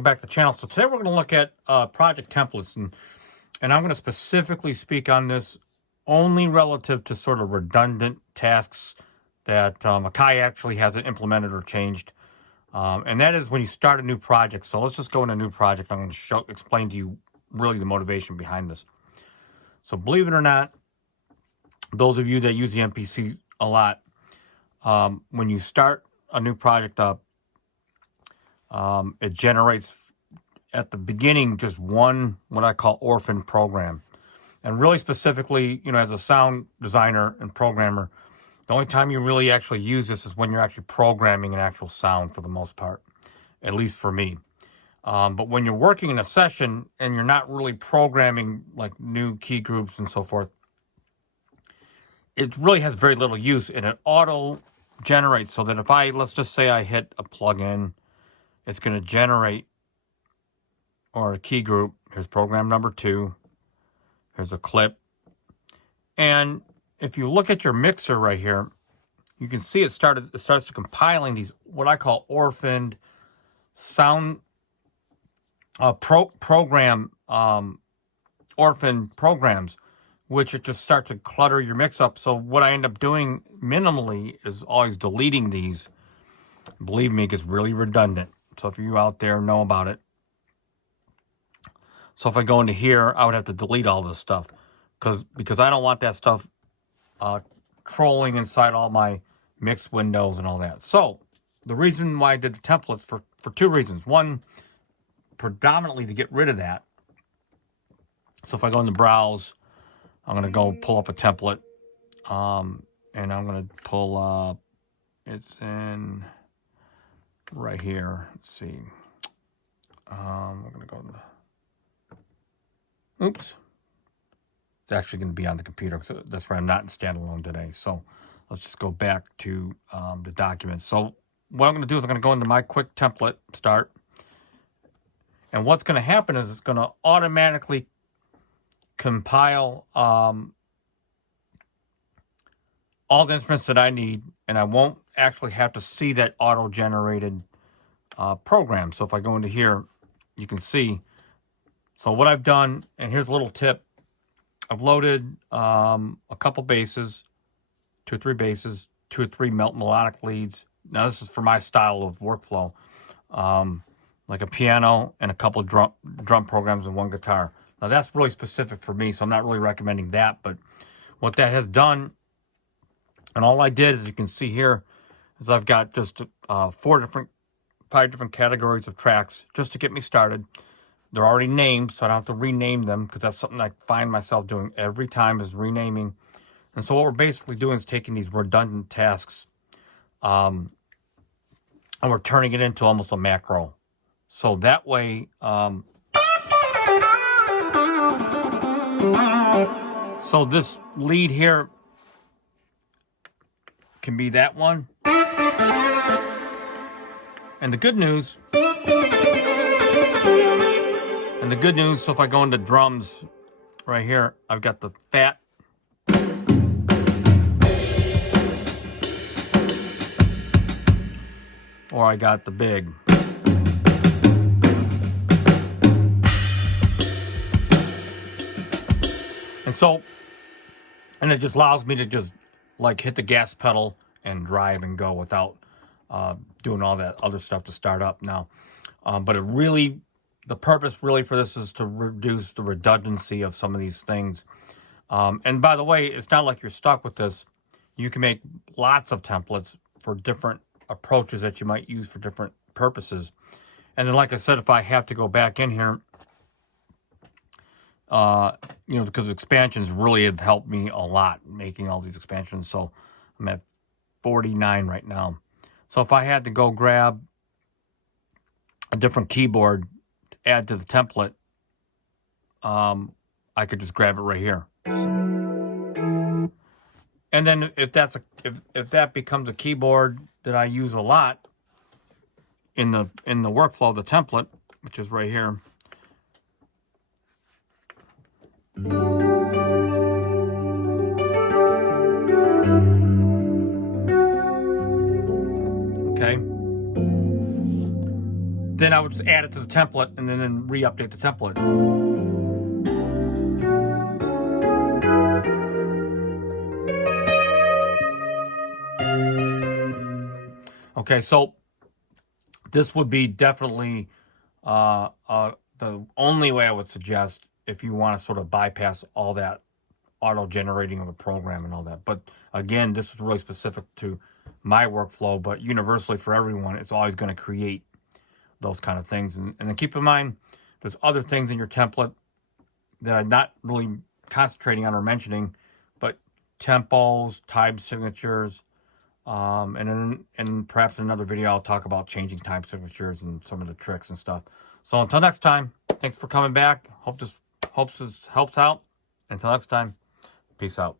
Back to the channel. So today we're going to look at project templates, and I'm going to specifically speak on this only relative to sort of redundant tasks that Akai actually hasn't implemented or changed, and that is when you start a new project. So let's just go into a new project. I'm going to explain to you really the motivation behind this. So believe it or not, those of you that use the MPC a lot, when you start a new project up, it generates at the beginning just one, what I call orphan program. And really specifically, you know, as a sound designer and programmer, the only time you really actually use this is when you're actually programming an actual sound for the most part, at least for me. But when you're working in a session and you're not really programming like new key groups and so forth, it really has very little use, and it auto generates so that if let's just say I hit a plugin, it's going to generate, or a key group. Here's program number 2. Here's a clip. And if you look at your mixer right here, you can see it starts to compiling these, what I call orphaned sound orphan programs, which just start to clutter your mix up. So what I end up doing minimally is always deleting these. Believe me, it gets really redundant. So if you out there know about it. So if I go into here, I would have to delete all this stuff because I don't want that stuff trolling inside all my mix windows and all that. So the reason why I did the templates for 2 reasons. One, predominantly to get rid of that. So if I go into browse, I'm going to go pull up a template, and I'm going to pull up, it's in right here. Let's see. We're going to go to oops. It's actually going to be on the computer. That's why I'm not in standalone today. So let's just go back to the document. So what I'm going to do is I'm going to go into my quick template, start. And what's going to happen is it's going to automatically compile all the instruments that I need, and I won't actually have to see that auto-generated program. So if I go into here, you can see. So what I've done, and here's a little tip, I've loaded a couple basses, 2 or 3 basses, 2 or 3 melodic leads. Now this is for my style of workflow, like a piano and a couple of drum programs and 1 guitar. Now that's really specific for me, so I'm not really recommending that. But what that has done, and all I did, as you can see here, is I've got just 5 different categories of tracks just to get me started. They're already named, so I don't have to rename them, because that's something I find myself doing every time, is renaming. And so what we're basically doing is taking these redundant tasks, and we're turning it into almost a macro. So that way, so this lead here can be that one. And the good news, so if I go into drums right here, I've got the fat, or I got the big. And it just allows me to just like hit the gas pedal and drive and go without doing all that other stuff to start up now. But it really, the purpose really for this is to reduce the redundancy of some of these things. And by the way, it's not like you're stuck with this. You can make lots of templates for different approaches that you might use for different purposes. And then, like I said, if I have to go back in here, you know, because expansions really have helped me a lot making all these expansions. So I'm at 49 right now. So if I had to go grab a different keyboard to add to the template, I could just grab it right here. And then if that becomes a keyboard that I use a lot in the workflow of the template, which is right here. Okay. then I would just add it to the template and then re-update the template. Okay, so this would be definitely the only way I would suggest if you want to sort of bypass all that auto-generating of a program and all that. But again, this is really specific to my workflow, but universally for everyone, it's always going to create those kind of things. And then keep in mind, there's other things in your template that I'm not really concentrating on or mentioning, but tempos, time signatures, and perhaps in another video, I'll talk about changing time signatures and some of the tricks and stuff. So until next time, thanks for coming back. Hope this helps out. Until next time, peace out.